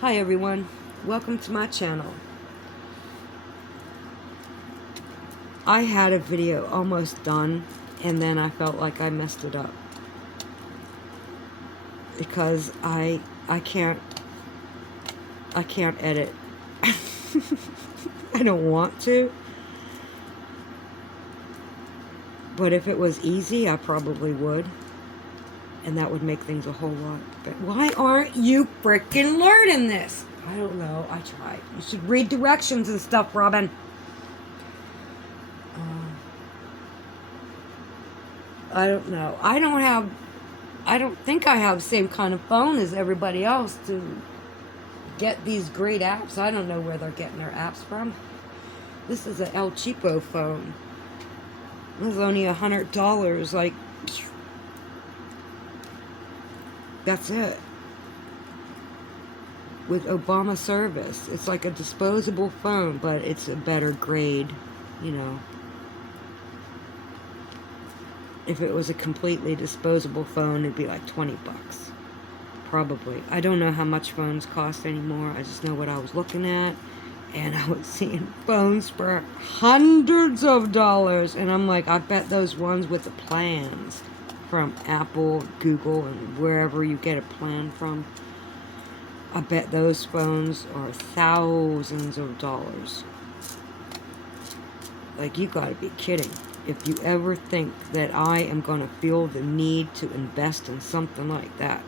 Hi everyone, welcome to my channel. I had a video almost done and then I felt like I messed it up because I can't edit. I don't want to, but if it was easy I probably would, and that would make things a whole lot better. Why aren't you freaking learning this? I don't know. I tried. You should read directions and stuff, Robin. I don't know. I don't think I have the same kind of phone as everybody else to get these great apps. I don't know where they're getting their apps from. This is an El Cheapo phone. It was only $100. Like, that's it. With Obama service. It's like a disposable phone, but it's a better grade, you know. If it was a completely disposable phone, it'd be like 20 bucks. Probably. I don't know how much phones cost anymore. I just know what I was looking at. And I was seeing phones for hundreds of dollars. And I'm like, I bet those ones with the plans from Apple, Google, and wherever you get a plan from, I bet those phones are thousands of dollars. Like, you gotta be kidding. If you ever think that I am going to feel the need to invest in something like that.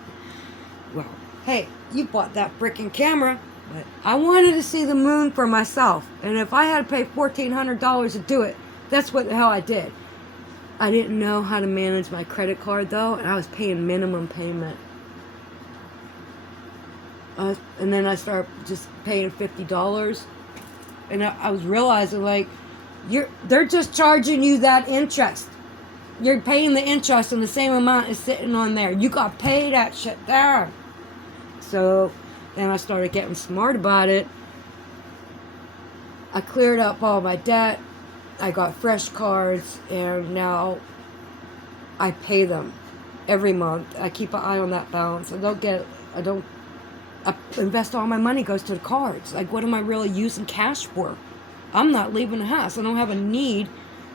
Well, hey, you bought that freaking camera, but I wanted to see the moon for myself. And if I had to pay $1,400 to do it, that's what the hell I did. I didn't know how to manage my credit card, though, and I was paying minimum payment. And then I started just paying $50. And I was realizing, like, they're just charging you that interest. You're paying the interest and the same amount is sitting on there. You got to pay that shit down. So then I started getting smart about it. I cleared up all my debt. I got fresh cards, and now I pay them every month. I keep an eye on that balance. I invest all my money goes to the cards. Like, what am I really using cash for? I'm not leaving the house. I don't have a need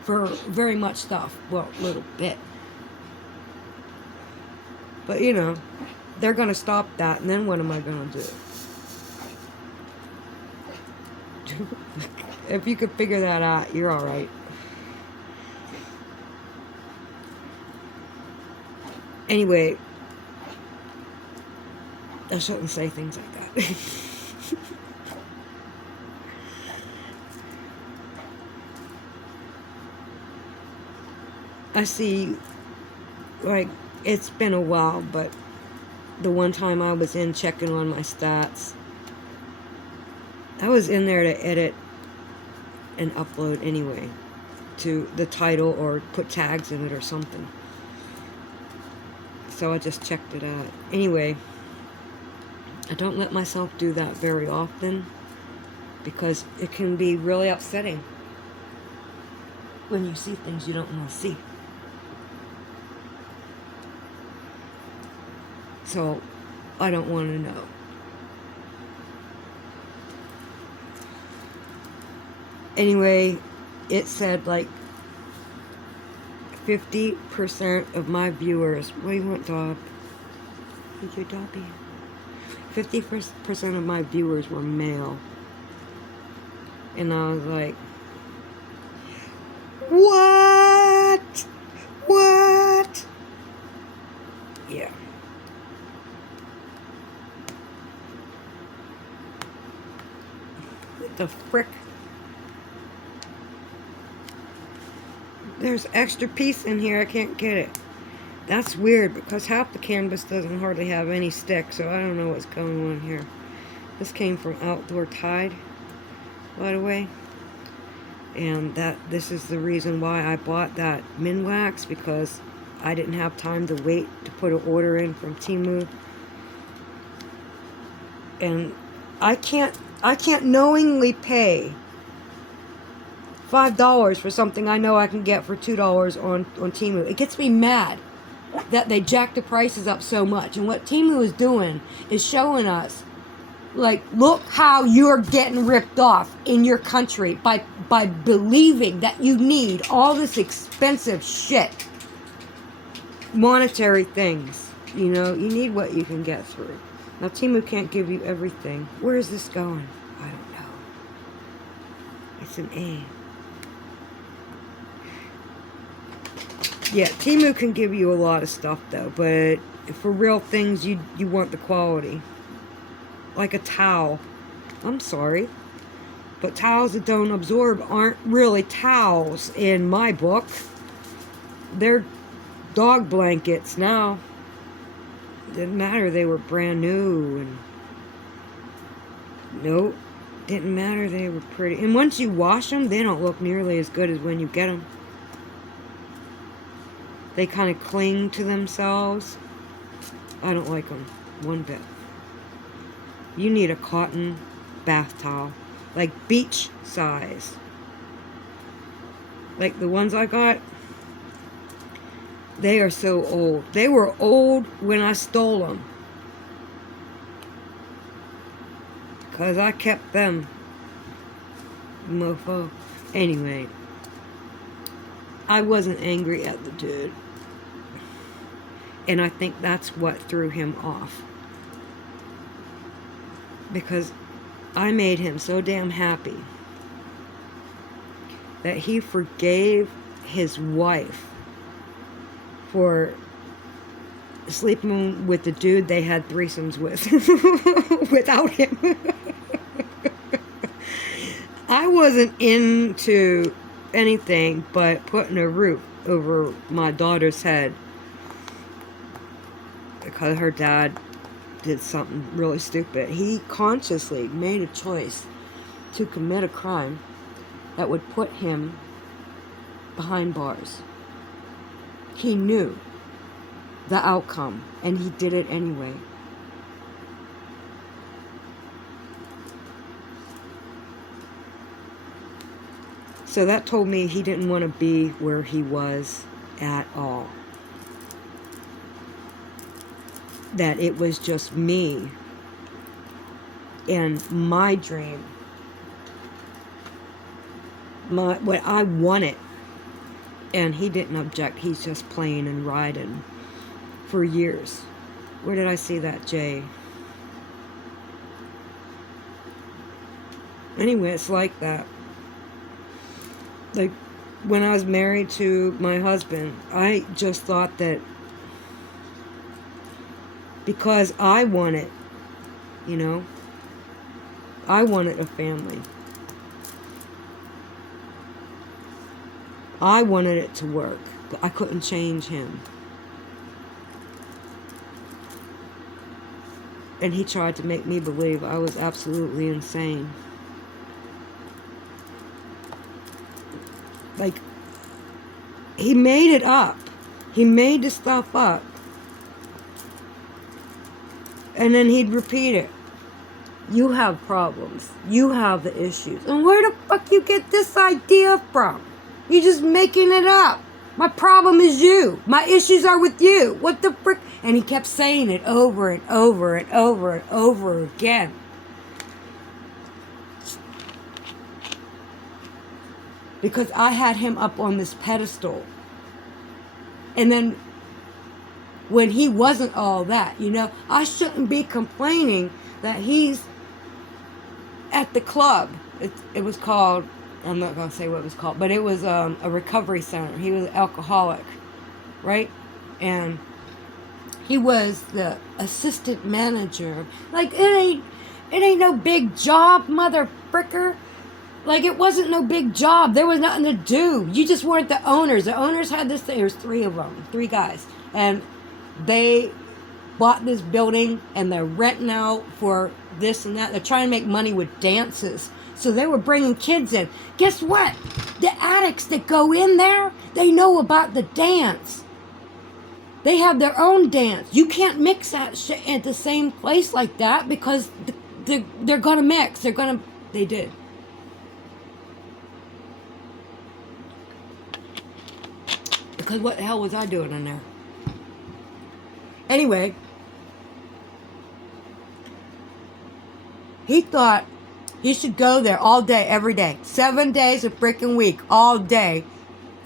for very much stuff. Well, a little bit. But, you know, they're going to stop that, and then what am I going to do? If you could figure that out, you're all right. Anyway, I shouldn't say things like that. I see, like, it's been a while, but the one time I was in checking on my stats, I was in there to edit and upload anyway to the title or put tags in it or something. So I just checked it out. Anyway, I don't let myself do that very often because it can be really upsetting when you see things you don't want to see. So, I don't want to know. Anyway, it said like 50% of my viewers... What do you want, dog? Where's your doggy? 50% of my viewers were male. And I was like, what? What? Yeah. What the frick? There's extra piece in here. I can't get it. That's weird because half the canvas doesn't hardly have any stick, so I don't know what's going on here. This came from Outdoor Tide, by the way. And this is the reason why I bought that Minwax, because I didn't have time to wait to put an order in from Temu. And I can't knowingly pay $5 for something I know I can get for $2 on Temu. It gets me mad that they jack the prices up so much. And what Temu is doing is showing us Like, look how you're getting ripped off in your country by believing that you need all this expensive shit. Monetary things. You know, you need what you can get through. Now, Temu can't give you everything. Where is this going? I don't know. It's an A. Yeah, Temu can give you a lot of stuff, though. But for real things, you want the quality. Like a towel. I'm sorry. But towels that don't absorb aren't really towels in my book. They're dog blankets now. Didn't matter, they were brand new, and nope, didn't matter, they were pretty. And once you wash them, they don't look nearly as good as when you get them. They kind of cling to themselves. I don't like them one bit. You need a cotton bath towel, like beach size. Like the ones I got, they are so old. They were old when I stole them. Because I kept them. Mofo. Anyway. I wasn't angry at the dude. And I think that's what threw him off. Because I made him so damn happy that he forgave his wife for sleeping with the dude they had threesomes with without him. I wasn't into anything but putting a roof over my daughter's head because her dad did something really stupid. He consciously made a choice to commit a crime that would put him behind bars. He knew the outcome, and he did it anyway. So that told me he didn't want to be where he was at all. That it was just me and my dream. What I wanted. And he didn't object. He's just playing and riding for years. Where did I see that, Jay? Anyway, it's like that. Like, when I was married to my husband, I just thought that because I wanted, you know, I wanted a family. I wanted it to work, but I couldn't change him. And he tried to make me believe I was absolutely insane. Like, he made it up. He made the stuff up. And then he'd repeat it. You have problems. You have the issues. And where the fuck you get this idea from? You're just making it up. My problem is you. My issues are with you. What the frick? And he kept saying it over and over and over and over again. Because I had him up on this pedestal. And then when he wasn't all that, you know, I shouldn't be complaining that he's at the club. It was called, I'm not going to say what it was called, but it was a recovery center. He was an alcoholic, right? And he was the assistant manager. Like, it ain't no big job, mother fricker. Like, it wasn't no big job. There was nothing to do. You just weren't the owners. The owners had this thing. There was three of them, three guys. And they bought this building, and they're renting out for this and that. They're trying to make money with dances. So they were bringing kids in. Guess what? The addicts that go in there, they know about the dance. They have their own dance. You can't mix that shit at the same place like that because they're going to mix. They did. Because what the hell was I doing in there? Anyway, He thought he should go there all day, every day. 7 days a freaking week, all day.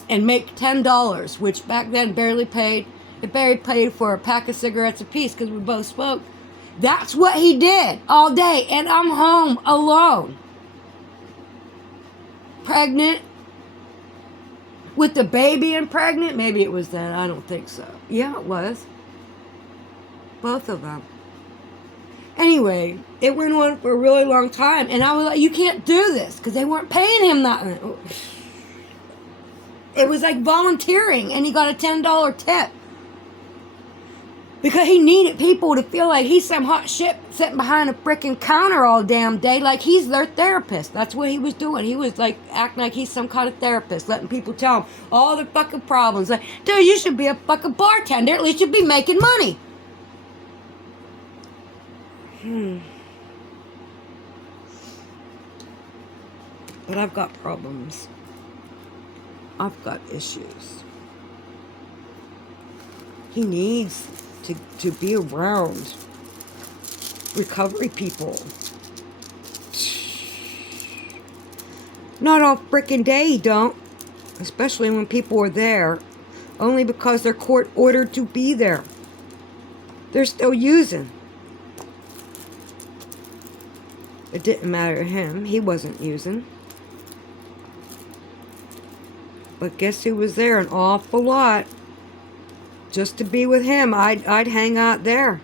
And make $10, which back then barely paid for a pack of cigarettes apiece because we both smoked. That's what he did all day. And I'm home alone. Pregnant. With the baby and pregnant. Maybe it was then. I don't think so. Yeah, it was. Both of them. Anyway, it went on for a really long time. And I was like, you can't do this. Because they weren't paying him that much. It was like volunteering. And he got a $10 tip. Because he needed people to feel like he's some hot shit sitting behind a freaking counter all damn day. Like he's their therapist. That's what he was doing. He was like acting like he's some kind of therapist. Letting people tell him all their fucking problems. Like, dude, you should be a fucking bartender. At least you'd be making money. But I've got problems. I've got issues. He needs to be around recovery people. Not all frickin' day he don't. Especially when people are there. Only because they're court ordered to be there. They're still using. It didn't matter to him. He wasn't using. But guess who was there? An awful lot. Just to be with him, I'd hang out there.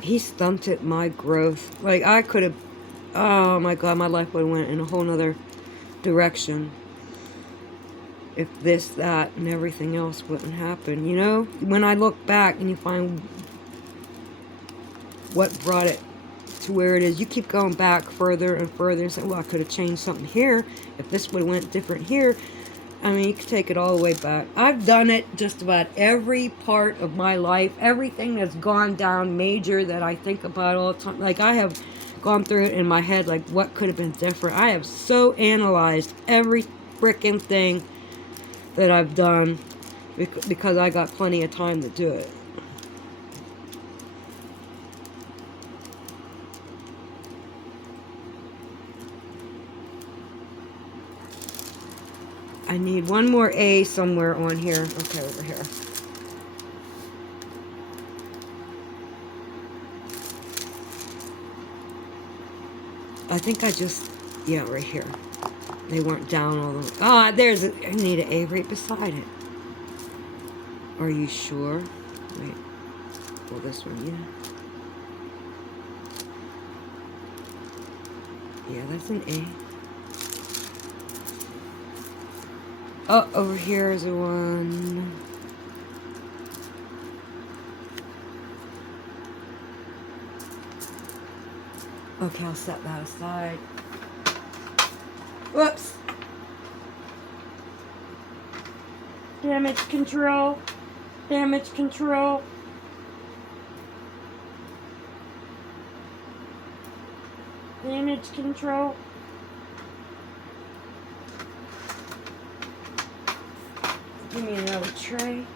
He stunted my growth. Like I could have, oh my God, my life would have went in a whole nother direction. If this, that, and everything else wouldn't happen, you know? When I look back and you find what brought it to where it is, you keep going back further and further and saying, well, I could have changed something here. If this would have went different here. I mean, you can take it all the way back. I've done it just about every part of my life. Everything that's gone down major that I think about all the time. Like, I have gone through it in my head, like, what could have been different? I have so analyzed every frickin' thing that I've done because I got plenty of time to do it. I need one more A somewhere on here. Okay, over here. I think I just, yeah, right here. They weren't down all the way. Oh, there's a, I need an A right beside it. Are you sure? Wait. Well, this one, yeah. Yeah, that's an A. Oh, over here is a 1. Okay, I'll set that aside. Whoops. Damage control. Damage control. Damage control. Give me another tray.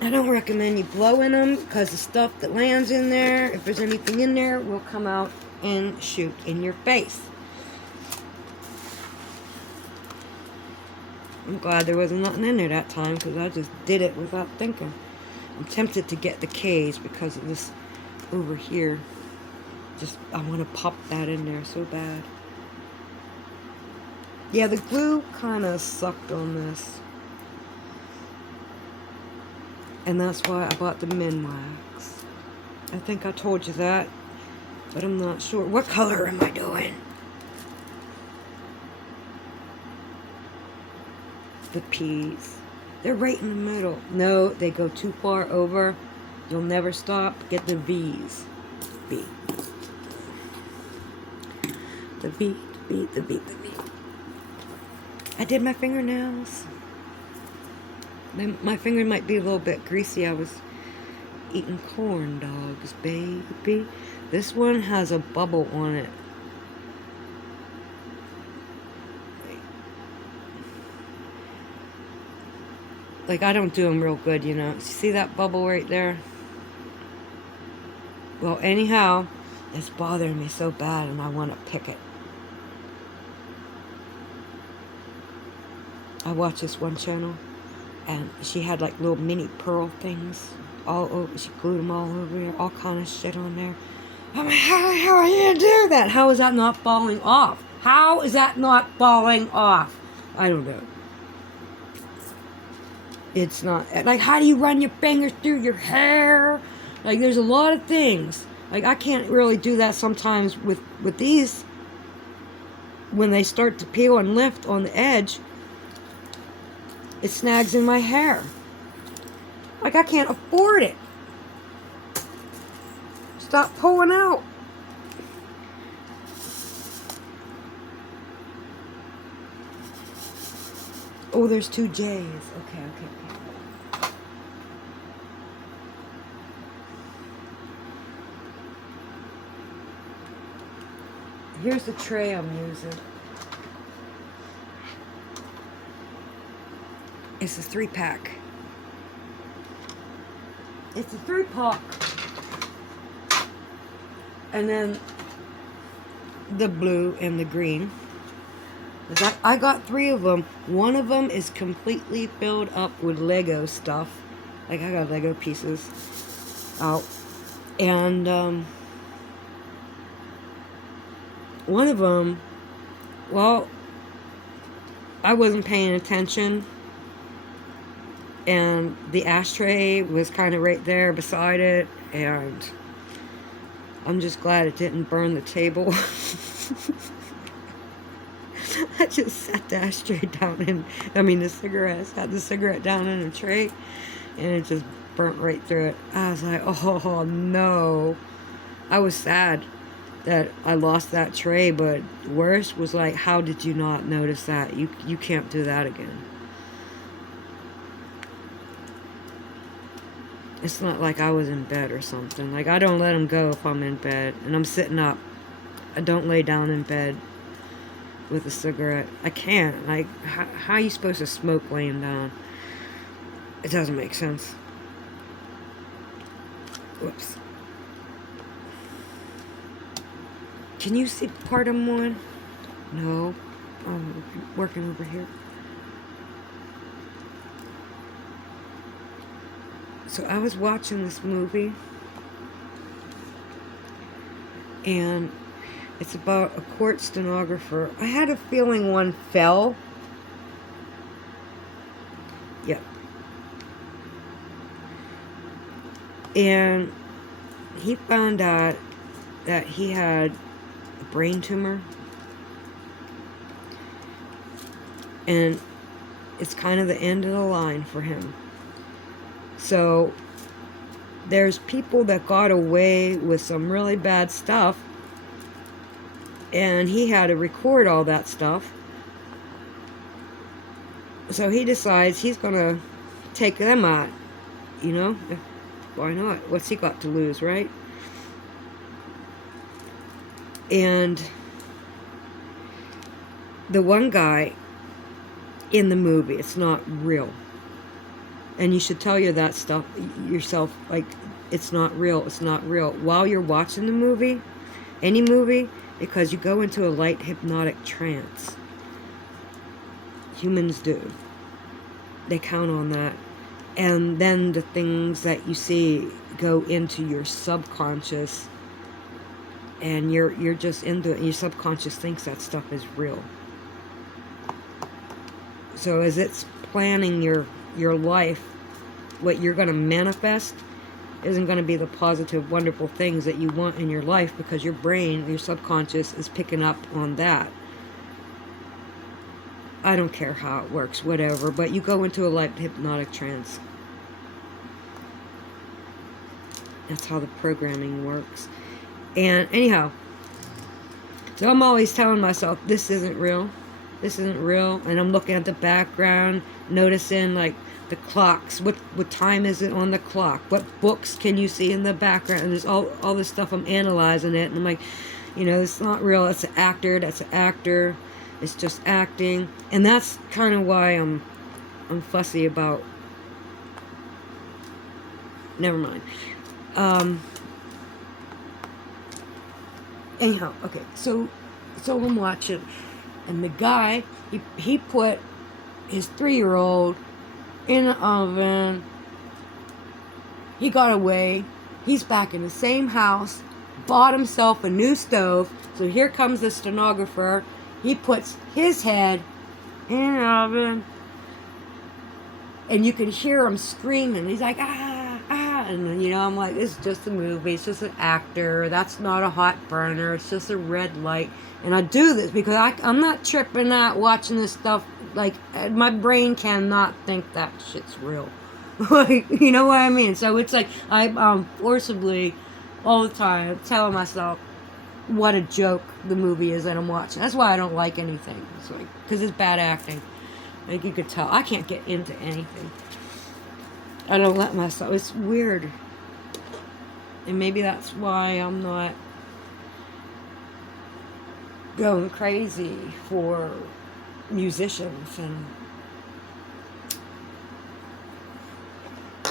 I don't recommend you blowing them because the stuff that lands in there, if there's anything in there, will come out and shoot in your face. I'm glad there wasn't nothing in there that time because I just did it without thinking. I'm tempted to get the K's because of this over here. Just, I want to pop that in there so bad. Yeah, the glue kind of sucked on this. And that's why I bought the Minwax. I think I told you that, but I'm not sure. What color am I doing? The P's. They're right in the middle. No, they go too far over. You'll never stop. Get the V's. B. The B, the B, the B, the B. I did my fingernails. My finger might be a little bit greasy. I was eating corn dogs, baby. This one has a bubble on it. like, I don't do them real good, you know. See that bubble right there? Well, anyhow, it's bothering me so bad, and I want to pick it. I watched this one channel, and she had like little mini pearl things all over. She glued them all over there, all kind of shit on there. I'm like, how the hell are you gonna do that? How is that not falling off? How is that not falling off? I don't know. It's not, like, how do you run your fingers through your hair? Like, there's a lot of things. Like, I can't really do that sometimes with these. When they start to peel and lift on the edge, it snags in my hair. Like, I can't afford it. Stop pulling out. Oh, there's 2 J's. Okay. Here's the tray I'm using. It's a 3-pack. It's a 3-pack. And then the blue and the green. I got 3 of them. One of them is completely filled up with Lego stuff. Like, I got Lego pieces out. And one of them, well, I wasn't paying attention, and the ashtray was kind of right there beside it, and I'm just glad it didn't burn the table. I just set the ashtray down in, the cigarettes, had the cigarette down in a tray, and it just burnt right through it. I was like, oh no. I was sad that I lost that tray, but worse was like, how did you not notice that? You can't do that again. It's not like I was in bed or something. Like, I don't let them go if I'm in bed and I'm sitting up. I don't lay down in bed with a cigarette. I can't. Like, how are you supposed to smoke laying down? It doesn't make sense. Whoops. Can you see part I'm on? No. I'm working over here. So I was watching this movie, and it's about a court stenographer. I had a feeling one fell. Yep. And he found out that he had a brain tumor, and it's kind of the end of the line for him. So there's people that got away with some really bad stuff, and he had to record all that stuff. So he decides he's gonna take them out, you know? Why not? What's he got to lose, right? And the one guy in the movie, it's not real. And you should tell you that stuff yourself, like, it's not real, it's not real. While you're watching the movie, any movie, because you go into a light hypnotic trance. Humans do. They count on that. And then the things that you see go into your subconscious, and you're just into it, and your subconscious thinks that stuff is real. So as it's planning your life, what you're going to manifest isn't going to be the positive, wonderful things that you want in your life, because your brain, your subconscious, is picking up on that. I don't care how it works, whatever, but you go into a light hypnotic trance. That's how the programming works. And anyhow, so I'm always telling myself, this isn't real. This isn't real. And I'm looking at the background, noticing, like, the clocks. What time is it on the clock? What books can you see in the background? And there's all this stuff. I'm analyzing it, and I'm like, you know, it's not real. That's an actor. That's an actor. It's just acting. And that's kind of why I'm fussy about Never mind. Anyhow, okay, so I'm watching, and the guy, he put his 3-year-old in the oven. He got away. He's back in the same house, bought himself a new stove. So here comes the stenographer. He puts his head in the oven, and you can hear him screaming. He's like, ah, ah. And, you know, I'm like, it's just a movie. It's just an actor. That's not a hot burner. It's just a red light. And I do this because I'm not tripping out watching this stuff. Like, my brain cannot think that shit's real. Like, you know what I mean? So it's like, I'm forcibly, all the time, telling myself what a joke the movie is that I'm watching. That's why I don't like anything. It's like, because it's bad acting. Like, you could tell. I can't get into anything. I don't let myself. It's weird. And maybe that's why I'm not going crazy for musicians and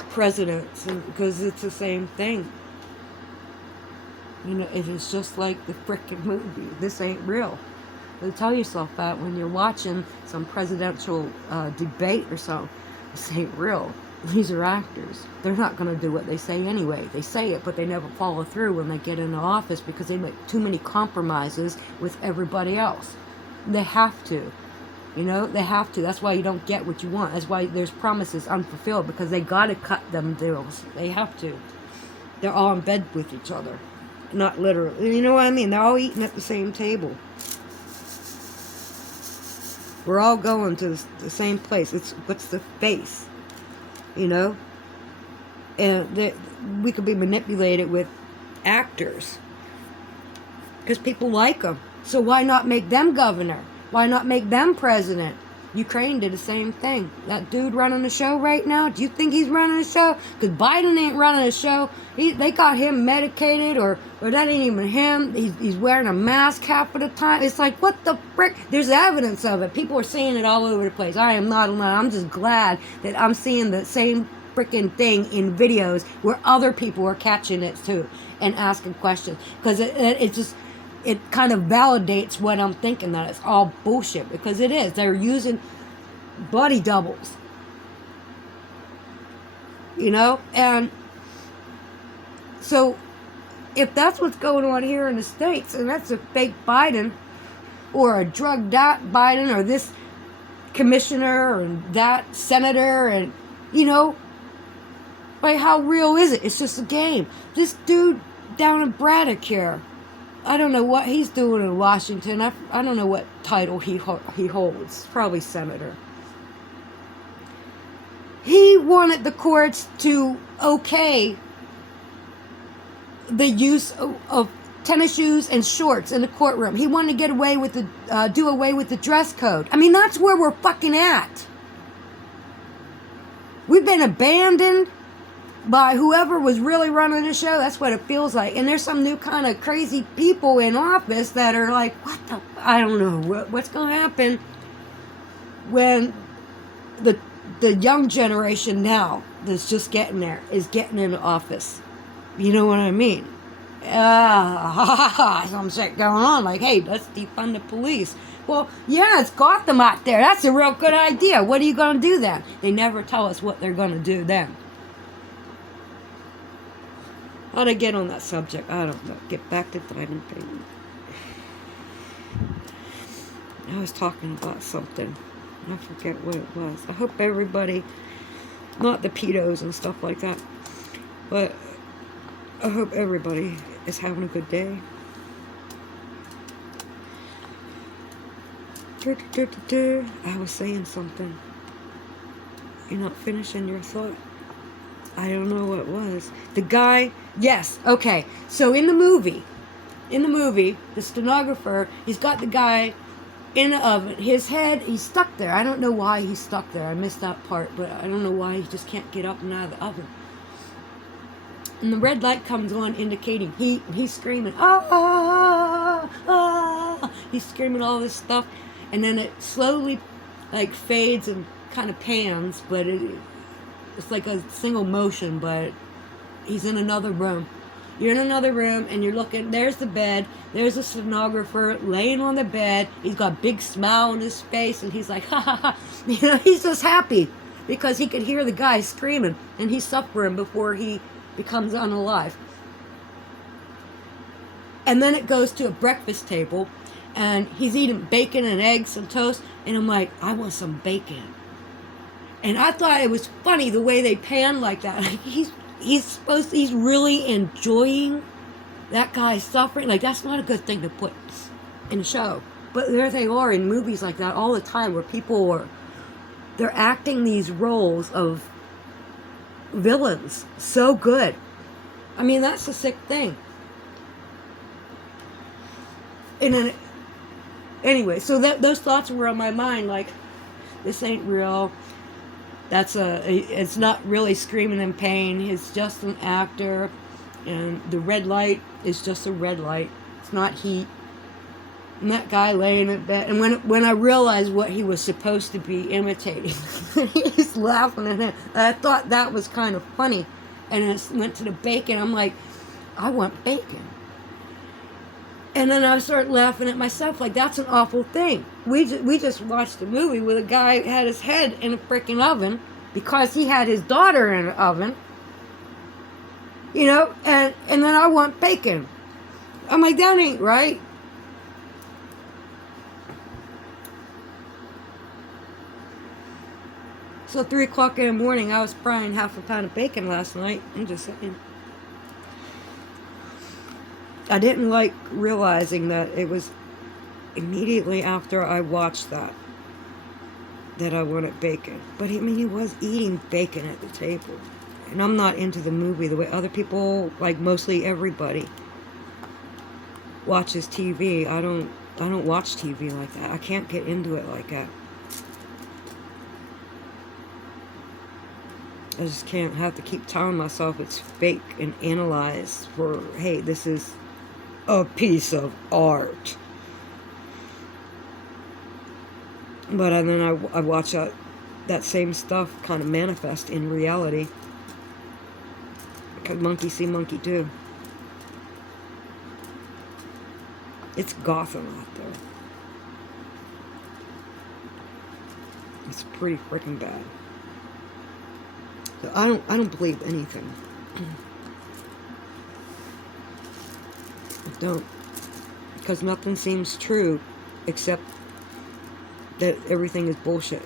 presidents, and because it's the same thing. You know, it is just like the frickin' movie. This ain't real. You tell yourself that when you're watching some presidential debate or something. This ain't real. These are actors. They're not going to do what they say anyway. They say it, but they never follow through when they get into office because they make too many compromises with everybody else. They have to. You know, they have to. That's why you don't get what you want. That's why there's promises unfulfilled, because they got to cut them deals. They have to. They're all in bed with each other. Not literally. You know what I mean? They're all eating at the same table. We're all going to the same place. It's what's the face, you know? And we could be manipulated with actors because people like them. So why not make them governor? Why not make them president? Ukraine did the same thing. That dude running the show right now, do you think he's running the show? Because Biden ain't running the show. They got him medicated, or that ain't even him. He's wearing a mask half of the time. It's like, what the frick? There's evidence of it. People are seeing it all over the place. I am not alone. I'm just glad that I'm seeing the same freaking thing in videos where other people are catching it too and asking questions. Because it kind of validates what I'm thinking, that it's all bullshit, because it is. They're using body doubles, you know? And so if that's what's going on here in the States, and that's a fake Biden or a drugged out Biden or this commissioner or that senator, and, you know, like, how real is it? It's just a game. This dude down in Braddock here, I don't know what he's doing in Washington. I don't know what title he holds. Probably senator. He wanted the courts to okay the use of tennis shoes and shorts in the courtroom. He wanted to get away with do away with the dress code. I mean, that's where we're fucking at. We've been abandoned by whoever was really running the show. That's what it feels like. And there's some new kind of crazy people in office that are like, what the, I don't know what's going to happen when the young generation now that's just getting there is getting into office. You know what I mean? Some shit going on, like, hey, let's defund the police. Well, yeah, it's Gotham out there. That's a real good idea. What are you going to do then? They never tell us what they're going to do then. How'd I get on that subject? I don't know. Get back to Biden thing. I was talking about something. I forget what it was. I hope everybody, not the pedos and stuff like that, but I hope everybody is having a good day. I was saying something. You're not finishing your thought. I don't know what it was. The guy, yes, okay. So in the movie, the stenographer, he's got the guy in the oven. His head, he's stuck there. I don't know why he's stuck there. I missed that part, but I don't know why he just can't get up and out of the oven. And the red light comes on, indicating he's screaming, ah, ah. He's screaming all this stuff, and then it slowly, like, fades and kind of pans, but it's like a single motion, but He's in another room. You're in another room and you're looking, there's the bed, there's a stenographer laying on the bed. He's got a big smile on his face and he's like, ha ha ha. You know, he's just happy because he could hear the guy screaming and he's suffering before he becomes unalive. And then it goes to a breakfast table and he's eating bacon and eggs and toast. And I'm like, I want some bacon. And I thought it was funny the way they pan like that. Like he's really enjoying that guy suffering. Like, that's not a good thing to put in a show. But there they are in movies like that all the time where people they're acting these roles of villains so good. I mean, that's a sick thing. And then, anyway, so those thoughts were on my mind, like, this ain't real. It's not really screaming in pain. He's just an actor. And the red light is just a red light. It's not heat. And that guy laying in bed. And when I realized what he was supposed to be imitating, he's laughing at him. I thought that was kind of funny. And it went to the bacon. I'm like, I want bacon. And then I started laughing at myself, like, that's an awful thing. We just watched a movie where the guy had his head in a freaking oven because he had his daughter in an oven, you know, and then I want bacon. I'm like, that ain't right. So 3 o'clock in the morning, I was frying half a pound of bacon last night. I'm just saying. I didn't like realizing that it was immediately after I watched that I wanted bacon. But I mean, he was eating bacon at the table. And I'm not into the movie the way other people, like mostly everybody, watches TV. I don't watch TV like that. I can't get into it like that. I just can't have to keep telling myself it's fake and analyze for, hey, this is a piece of art. But then I watch that same stuff kind of manifest in reality. Because monkey see, monkey do. It's Gotham out there. It's pretty freaking bad. So I don't believe anything. I don't. Because nothing seems true except that everything is bullshit.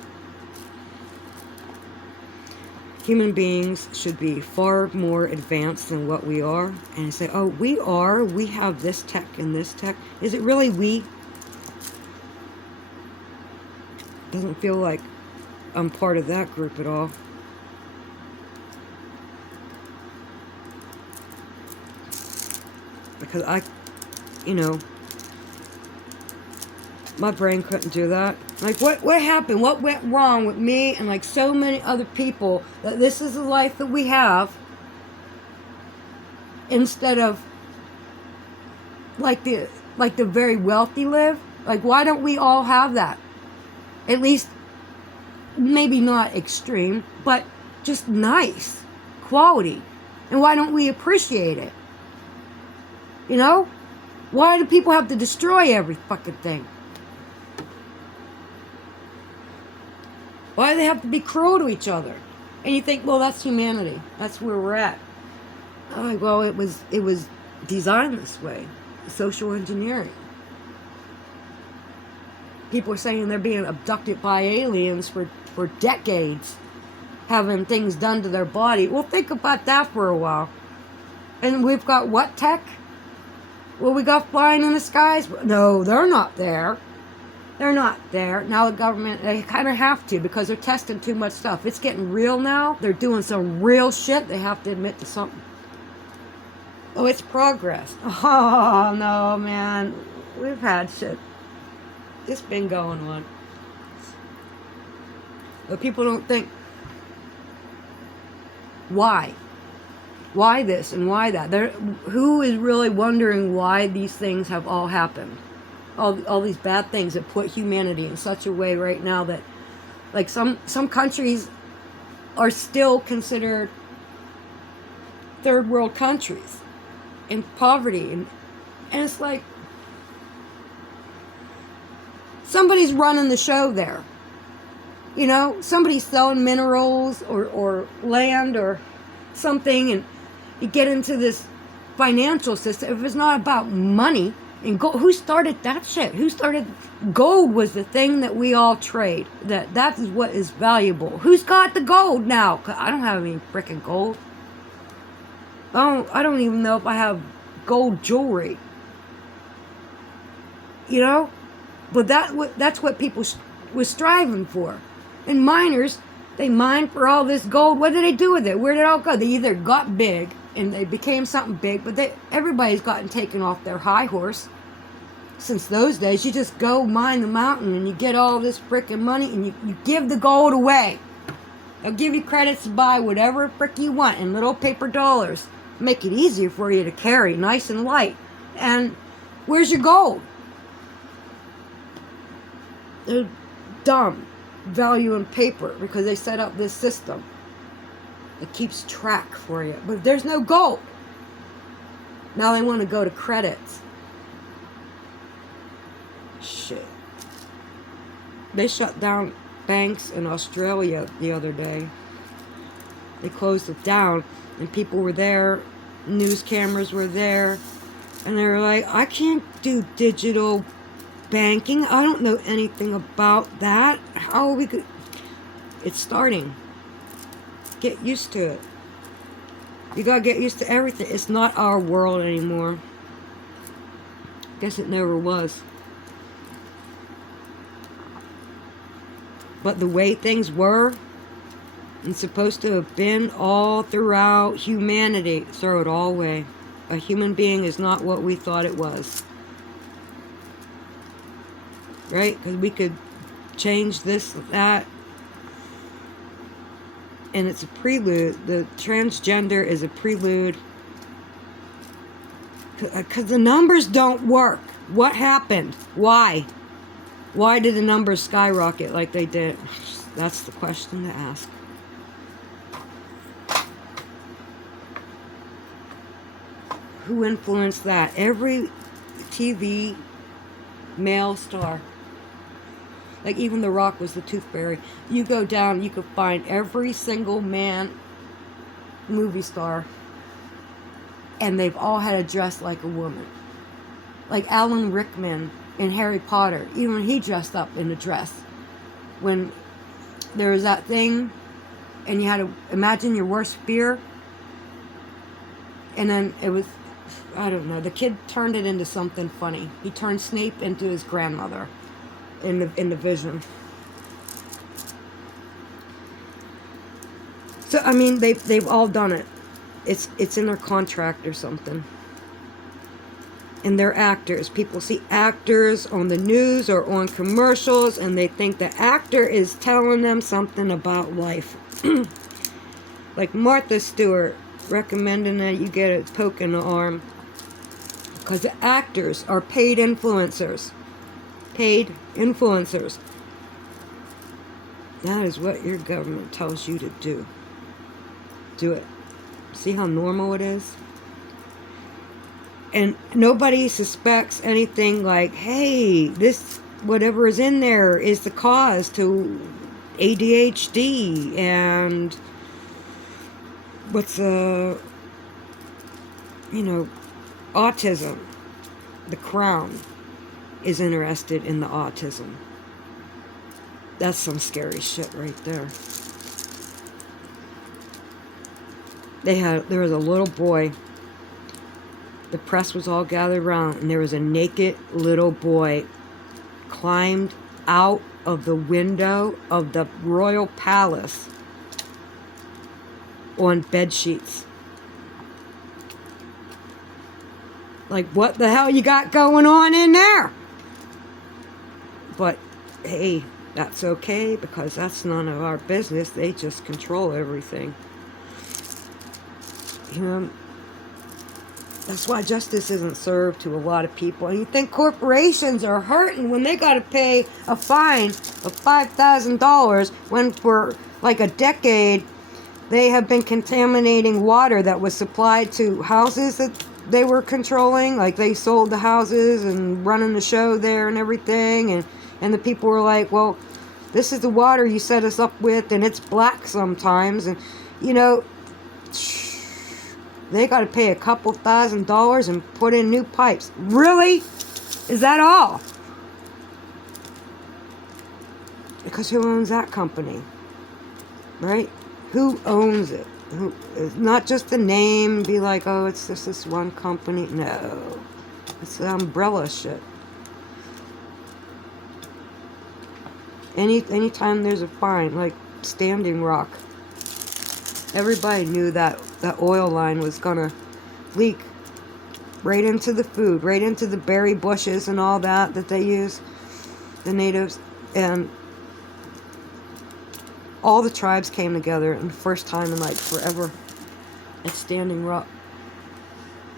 Human beings should be far more advanced than what we are. And say, oh, we have this tech and this tech. Is it really we? Doesn't feel like I'm part of that group at all. Because my brain couldn't do that. Like, what happened? What went wrong with me and like so many other people that this is the life that we have instead of like the very wealthy live? Like, why don't we all have that? At least, maybe not extreme, but just nice quality. And why don't we appreciate it? You know? Why do people have to destroy every fucking thing? Why do they have to be cruel to each other? And you think, well, that's humanity. That's where we're at. Oh, well, it was designed this way. Social engineering. People are saying they're being abducted by aliens for decades, having things done to their body. Well, think about that for a while. And we've got what tech? Well, we got flying in the skies? No, they're not there. They're not there. Now the government, they kind of have to because they're testing too much stuff. It's getting real now. They're doing some real shit. They have to admit to something. Oh, it's progress. Oh, no, man. We've had shit. It's been going on. But people don't think, why? Why this and why that? Who is really wondering why these things have all happened? All these bad things that put humanity in such a way right now that, like, some countries are still considered third world countries in poverty. And it's like somebody's running the show there. You know, somebody's selling minerals or land or something, and you get into this financial system. If it's not about money and gold, who started that shit? Who started gold? Was the thing that we all trade. That is what is valuable. Who's got the gold now? 'Cause I don't have any freaking gold. I don't even know if I have gold jewelry. You know, but that's what people was striving for. And miners, they mined for all this gold. What did they do with it? Where did it all go? They either got big and they became something big, but everybody's gotten taken off their high horse. Since those days, you just go mine the mountain and you get all this freaking money and you give the gold away. They'll give you credits to buy whatever frick you want in little paper dollars. Make it easier for you to carry, nice and light. And where's your gold? They're dumb. Value in paper because they set up this system that keeps track for you. But there's no gold. Now they want to go to credits. Shit. They shut down banks in Australia the other day. They closed it down and people were there, news cameras were there, and they were like, I can't do digital banking. I don't know anything about that. How are we good? It's starting. Get used to it. You gotta get used to everything. It's not our world anymore. Guess it never was. But the way things were and supposed to have been all throughout humanity, throw it all away. A human being is not what we thought it was. Right? Because we could change this, that. And it's a prelude. The transgender is a prelude. Because the numbers don't work. What happened? Why? Why did the numbers skyrocket like they did? That's the question to ask. Who influenced that? Every TV male star. Like even The Rock was the tooth fairy. You go down, you could find every single man movie star. And they've all had a dress like a woman. Like Alan Rickman in Harry Potter. Even he dressed up in a dress. When there was that thing, and you had to imagine your worst fear. And then it was, I don't know, the kid turned it into something funny. He turned Snape into his grandmother. In the vision. So I mean they've all done it. It's in their contract or something. And they're actors. People see actors on the news or on commercials and they think the actor is telling them something about life. Like Martha Stewart recommending that you get a poke in the arm. Because the actors are paid influencers. Paid influencers. That is what your government tells you to do. Do it. See how normal it is? And nobody suspects anything like, hey, this, whatever is in there is the cause to ADHD and what's, autism. The Crown is interested in the autism. That's some scary shit right there. There was a little boy. The press was all gathered around, and there was a naked little boy climbed out of the window of the royal palace on bed sheets. Like, what the hell you got going on in there? But, hey, that's okay, because that's none of our business. They just control everything. You know, that's why justice isn't served to a lot of people. And you think corporations are hurting when they got to pay a fine of $5,000 when for like a decade they have been contaminating water that was supplied to houses that they were controlling. Like, they sold the houses and running the show there and everything. And the people were like, well, this is the water you set us up with, and it's black sometimes. And, you know, they got to pay a couple $1,000s and put in new pipes. Really? Is that all? Because who owns that company? Right? Who owns it? Who, not just the name, be like, oh, it's just this one company. No. It's the umbrella shit. Anytime there's a fine, like Standing Rock, everybody knew that that oil line was gonna leak right into the food, right into the berry bushes and all that they use, the natives. And all the tribes came together, and the first time in like forever at Standing Rock.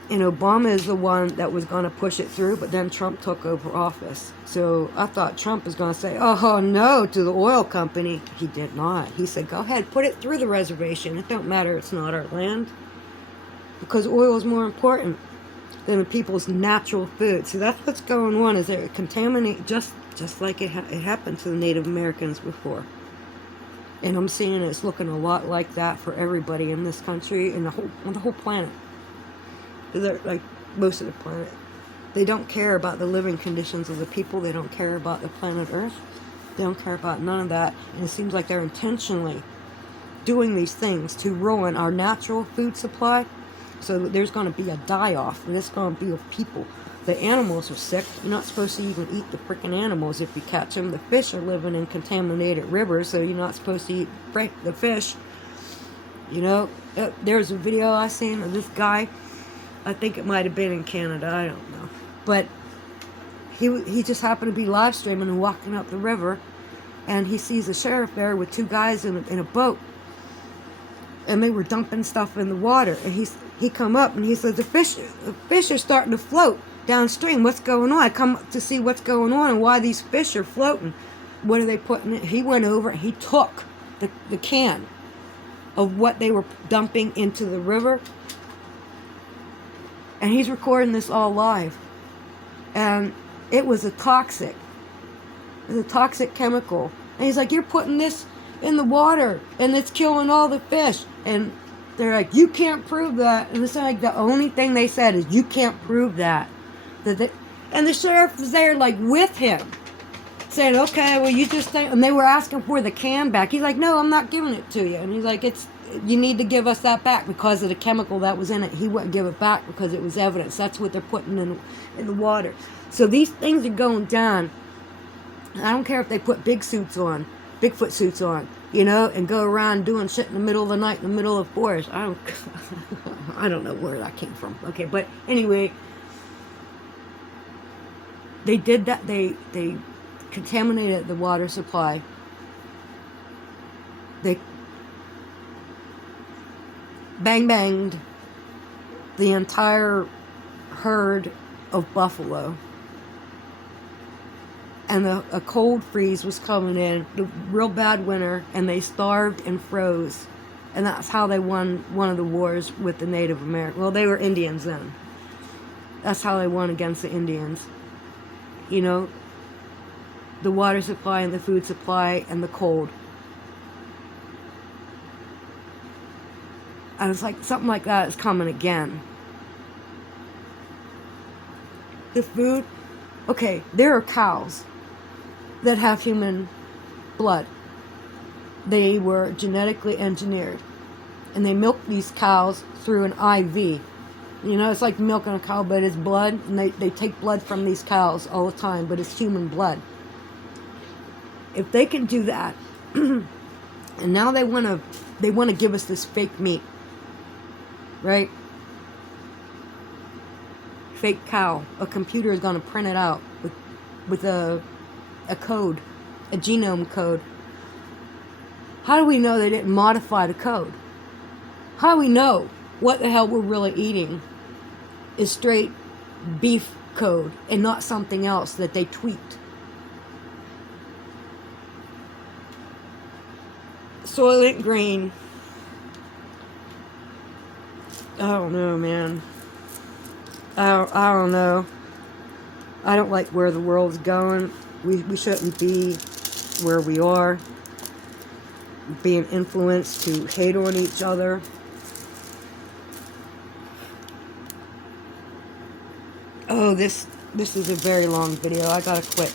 And Obama is the one that was going to push it through, but then Trump took over office. So I thought Trump was going to say, oh no, to the oil company. He did not. He said, go ahead, put it through the reservation. It don't matter, it's not our land. Because oil is more important than the people's natural food. So that's what's going on, is they're contaminating, just like it happened to the Native Americans before. And I'm seeing it's looking a lot like that for everybody in this country and on the whole planet. They're like most of the planet. They don't care about the living conditions of the people. They don't care about the planet Earth. They don't care about none of that. And it seems like they're intentionally doing these things to ruin our natural food supply. So there's going to be a die-off, and it's going to be of people. The animals are sick. You're not supposed to even eat the freaking animals if you catch them. The fish are living in contaminated rivers, so you're not supposed to eat the fish. You know, there's a video I seen of this guy. I think it might have been in Canada. I don't know. But he just happened to be live streaming and walking up the river, and he sees a sheriff there with two guys in a boat, and they were dumping stuff in the water. And he come up and he says, the fish are starting to float downstream. What's going on? I come up to see what's going on and why these fish are floating. What are they putting in? He went over and he took the can of what they were dumping into the river. And he's recording this all live. And it was a toxic chemical. And he's like, you're putting this in the water and it's killing all the fish. And they're like, you can't prove that. And it's like the only thing they said is, you can't prove that. And the sheriff was there like with him, saying, okay, well, you just think. And they were asking for the can back. He's like, no, I'm not giving it to you. And he's like, you need to give us that back because of the chemical that was in it. He wouldn't give it back because it was evidence. That's what they're putting in the water. So these things are going down. I don't care if they put Bigfoot suits on, you know, and go around doing shit in the middle of the night in the middle of the forest. I don't know where that came from. Okay, but anyway, they did that. They contaminated the water supply. They banged the entire herd of buffalo. And a cold freeze was coming in, a real bad winter, and they starved and froze. And that's how they won one of the wars with the Native Americans. Well, they were Indians then. That's how they won against the Indians. You know, the water supply and the food supply and the cold. And it's like something like that is coming again. The food, okay, there are cows that have human blood. They were genetically engineered. And they milk these cows through an IV. You know, it's like milking a cow, but it's blood. And they take blood from these cows all the time, but it's human blood. If they can do that, and now they want to give us this fake meat, right? Fake cow. A computer is going to print it out with a code, a genome code. How do we know they didn't modify the code? How do we know what the hell we're really eating is straight beef code and not something else that they tweaked? Soylent Green I don't know, man. I don't know. I don't like where the world's going. We shouldn't be where we are. Being influenced to hate on each other. Oh, this is a very long video. I gotta quit.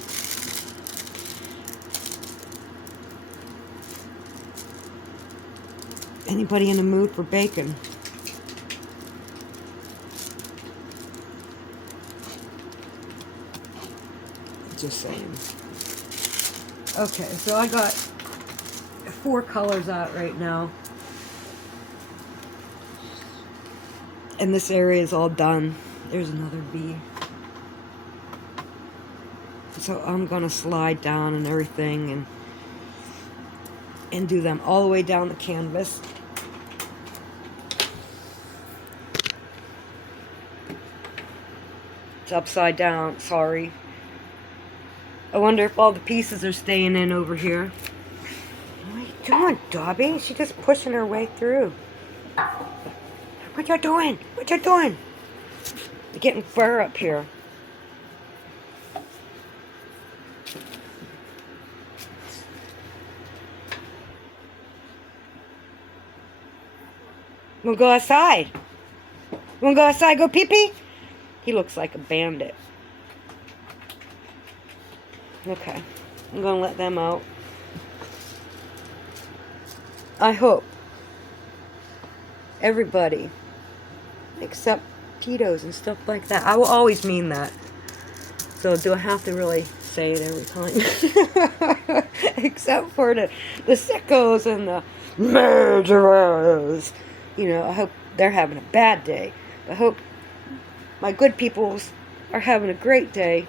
Anybody in the mood for bacon? Just saying. Okay, so I got 4 colors out right now. And this area is all done. There's another V. So I'm gonna slide down and everything and do them all the way down the canvas. It's upside down, sorry. I wonder if all the pieces are staying in over here. What are you doing, Dobby? She's just pushing her way through. What you doing? What you doing? You're getting fur up here. Wanna go outside? Wanna go outside, go pee-pee? He looks like a bandit. Okay, I'm gonna let them out. I hope everybody, except Tito's and stuff like that. I will always mean that. So do I have to really say it every time? Except for the sickos and the murderers. You know, I hope they're having a bad day. I hope my good peoples are having a great day.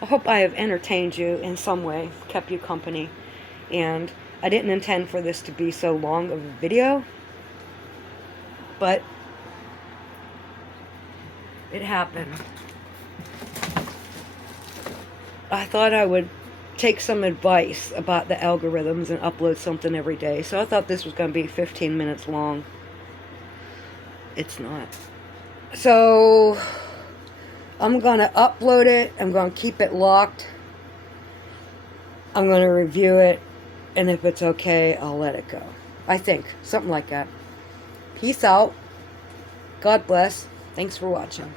I hope I have entertained you in some way, kept you company. And I didn't intend for this to be so long of a video, but it happened. I thought I would take some advice about the algorithms and upload something every day. So I thought this was going to be 15 minutes long. It's not. So I'm going to upload it. I'm going to keep it locked. I'm going to review it. And if it's okay, I'll let it go. I think. Something like that. Peace out. God bless. Thanks for watching.